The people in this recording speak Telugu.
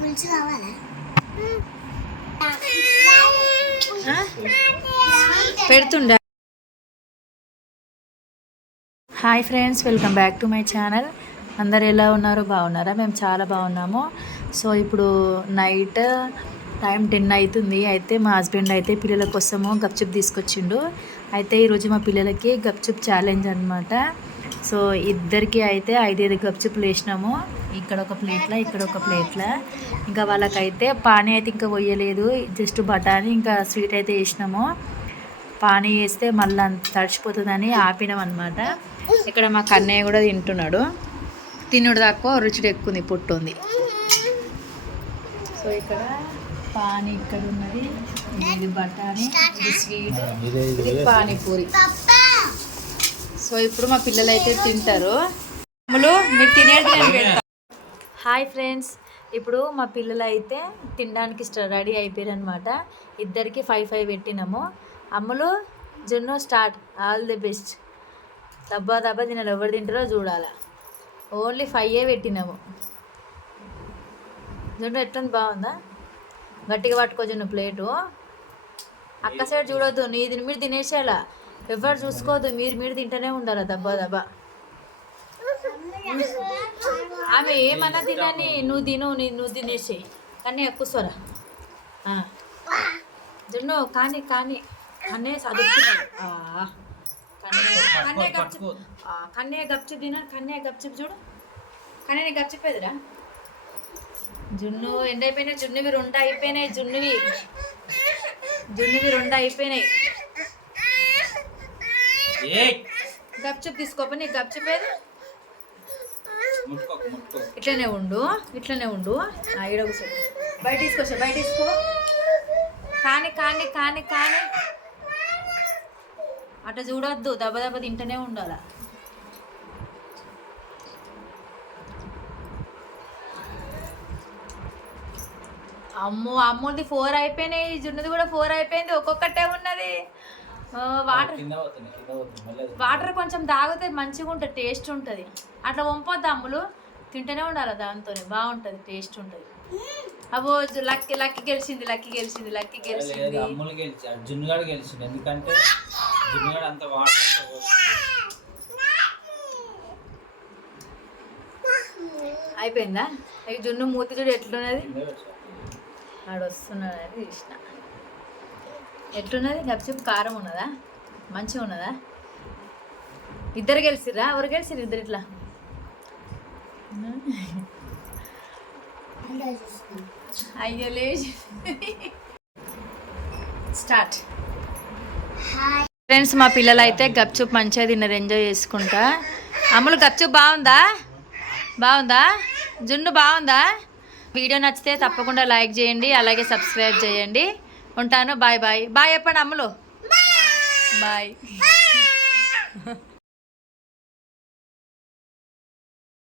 పులుసు కావాలా? పెడుతుండే? Hi friends welcome back to my channel. అందరు ఎలా ఉన్నారు? బాగున్నారా? మేము చాలా బాగున్నాము. సో ఇప్పుడు నైట్ టైం టెన్ అవుతుంది అయితే మా హస్బెండ్ అయితే పిల్లల కోసము గప్చుప్ తీసుకొచ్చిండు. అయితే ఈరోజు మా పిల్లలకి గప్చుప్ ఛాలెంజ్ అనమాట సో ఇద్దరికి అయితే ఐదైదు గప్చుప్లు వేసినాము ఇక్కడ ఒక ప్లేట్ల ఇక్కడ ఒక ప్లేట్ల. ఇంకా వాళ్ళకైతే పానీ అయితే ఇంకా పోయలేదు జస్ట్ బఠానీ ఇంకా స్వీట్ అయితే వేసినాము పానీ వేస్తే మళ్ళీ అంత తడిచిపోతుందని ఆపినాం అనమాట ఇక్కడ మా కన్నయ్య కూడా తింటున్నాడు. తినుడు తక్కువ రుచిడు ఎక్కువ ఉంది పొట్టు ఉంది సో ఇక్కడ పానీ ఇక్కడ ఉన్నది ఇది బఠానీ ఇది స్వీట్ ఇది పానీపూరి సో ఇప్పుడు మా పిల్లలు అయితే తింటారు. అమ్ములు మీరు తినేది నేను హాయ్ ఫ్రెండ్స్. ఇప్పుడు మా పిల్లలు అయితే తినడానికి రెడీ అయిపోయారు అనమాట ఇద్దరికి ఫైవ్ ఫైవ్ పెట్టినాము. అమ్ములు జున్ను స్టార్ట్. All the best. దబ్బా దబ్బా తినాలి. ఎవరు తింటారో చూడాలా. ఓన్లీ ఫైవే పెట్టినాము. జున్ను ఎట్లుంది? బాగుందా? గట్టిగా పట్టుకో జున్ను ప్లేటు. అక్క సైడ్ చూడొద్దు. నీ తిని మీరు తినేసేలా ఎవరు చూసుకోవద్దు. మీరు మీరు తింటూనే ఉండాలి దబ్బా దబ్బా? ఆమె ఏమన్నా తినని నువ్వు తిను నీ- నువ్వు తినేసేయి. కానీ కూర్చోరా ఆ. జున్ను కానీ కానీ. కన్నే చదువుతున్నాడు. ఆ. కన్నే గప్చిప్ తిన కన్నే గప్చిప్ చూడు. కన్నే నీ గప్చిప్ ఎదురా జున్ను ఎండ అయిపోయినాయి జున్నువి రెండు అయిపోయినాయి జున్నువి. జున్నువి రెండు అయిపోయినాయి. గప్చిప్ తీసుకోప నీ గప్చిప్ ఏది? ఇట్లనే ఉండు ఇట్లనే ఉండు. ఆ, ఈడ కూర్చో. బయట తీసుకొచ్చా బయట తీసుకో. కానీ కానీ కానీ కానీ. అట్లా చూడొద్దు దెబ్బ దెబ్బ తింటూనే ఉండాలా. అమ్మో అమ్మోది ఫోర్ అయిపోయినాయి జున్నుది కూడా ఫోర్ అయిపోయింది ఒక్కొక్కటే ఉన్నది. వాటర్. వాటర్ కొంచెం తాగితే మంచిగా ఉంటుంది టేస్ట్ ఉంటుంది. అట్లా వంపొద్దు అమ్ములు తింటూనే ఉండాలి దాంతో బాగుంటుంది టేస్ట్ ఉంటుంది. అబ్బో లక్కీ లక్కీ గెలిచింది లక్కీ గెలిచింది లక్కీ గెలిచింది. అమ్ములు గెలిచాడు జున్నుగాడు గెలిచిండు ఎందుకంటే జున్నుగాడు అంత వాటర్. అయిపోయిందా? అవి జున్ను మూతి చూడు ఎట్లున్నది. ఆడు వస్తున్నాడు చూసిన. ఎట్లున్నది గప్చిప్ కారం ఉన్నదా? మంచిగా ఉన్నదా? ఇద్దరు గెలిచిర్రా ఎవరు గెలిచిర్రు ఇద్దరు ఇట్లా? అయ్యో లేచి. స్టార్ట్. ఫ్రెండ్స్ మా పిల్లలు అయితే గప్చుప్ మంచిగా తిన్నారు ఎంజాయ్ చేసుకుంటా. అమ్ములు గప్చుప్ బాగుందా? బాగుందా? జున్ను బాగుందా? వీడియో నచ్చితే తప్పకుండా లైక్ చేయండి అలాగే సబ్స్క్రైబ్ చేయండి. ఉంటాను. Bye bye. బాయ్ చెప్పండి అమ్ములు బాయ్.